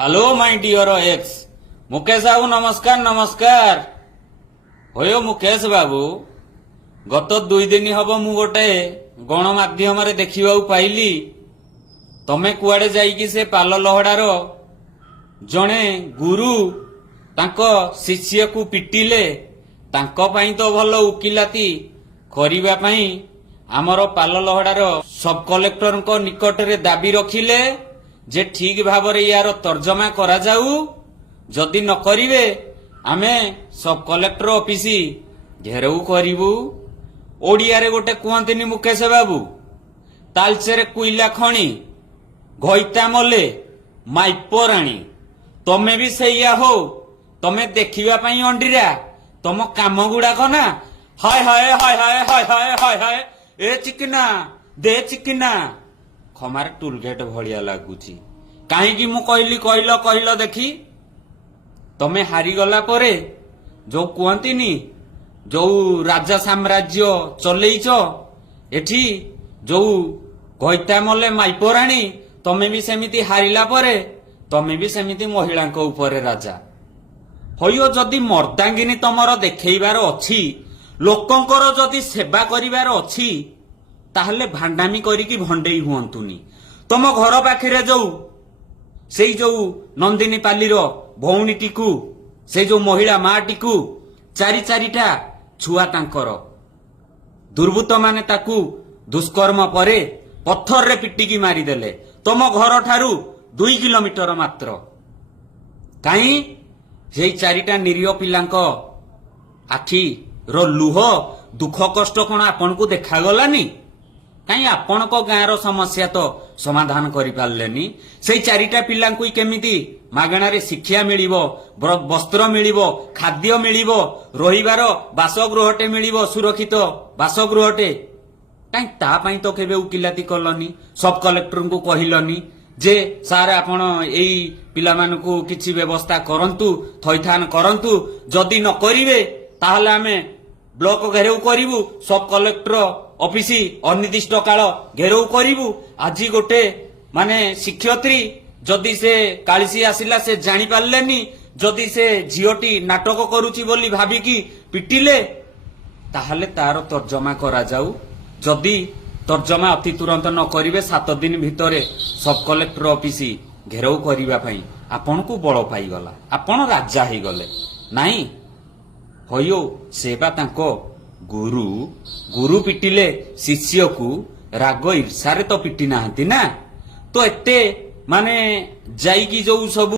Hello my dear ex Mukesh Babu नमस्कार नमस्कार होयो मुकेश बाबू गत 2 दिन हब मु गोटे गणमाध्यम देखा पाइली तमे कुआडे जाइकी से पाल लहड़ार जड़े गुरु तांको शिष्य को पिटिले तांको पाई तो भल उकिलाती करिबा पाई आमर पाल लहड़ार सब कलेक्टर को निकट रे दाबी रखिले जे ठीक भाव यार तर्जमा करा जाऊ जदि न करिवे आमे सब कलेक्टर ऑफिस घेराऊ करिवु। ओडिया रे गोटे कहंतिनी मुकेश बाबू तालचेरे कुइला खणी घइता मले माइपराणी तमे भी सैया हो तमे देखिबा पई अंडीरा तम काम गुडाक ना हाय हाय हाय हाय हाय हाय हाय हाय ए चिकना दे चिकना खमार टूलगेट भलिया लागुची काहेकि मु कहली कहल देखी तमे हारी गला परे जो कहंतिनी जो राजा साम्राज्य चलेइच एठी जो घइता मले माइपराणी तमे भी सेमिति हारिला परे तमे भी सेमिति महिलांक ऊपर राजा होयो जदि मर्दांगिनी तमर देखैबार अछि लोकंकर जदि सेवा करिवार अछि ताहले भांडामी करिकी भंडेई हुअंतुनी तम घर पाखरे जो सेई जो नंदिनी पालीर भौणीटीकू से जो महिला माटीकू चारि चारिटा छुआ तांकर दुर्बृत्त माने ताकू दुष्कर्म परे पत्थर रे पिटिकी मारिदेले तम घर ठारू 2 किलोमीटर मात्र काई सेई चारिटा निरीह पिलांक आखि रो लुह दुख कष्ट कोन आपन को देखा गलानी कहीं आपण को गाँव समस्या तो समाधान करि पारलेनी से चारिटा पिला केमिति मागणार शिक्षा मिलिबो वस्त्र मिलिबो खाद्य मिलिबो रहिबार बासगृहटे मिलिबो सुरक्षित बासगृहटे कहीं ता पई तो केबे उकिलाती कलनी सब कलेक्टर को कहिलनी जे सार आपण एई पिला मानकू किछि व्यवस्था करंतु थैथान करंतु जदि न करिवे ताहले हमें ब्लॉक घेराव करिवु सब कलेक्टर ऑफिस अनिर्दिष्ट काल घेराव करिवु आज गोटे माने शिक्षयत्री जदि से कालिसी आसिला से जानि पारलेनी जदि से झियोटी नाटक करूची बोली भाबिकी पिटिले ताहले तार तर्जमा करा जाऊ जदि तर्जमा अति तुरंत न करिवे 7 दिन भितरे सब कलेक्टर ऑफिस घेराव करिबा पई आपन को बळ पाई गला आपन राजा ही गले नाही होयो सेबा तांको गुरु गुरु पिटिले शिष्य को राग ईर्षारे तो पिटी नाहंती ना तो एते माने जाईकी जो सब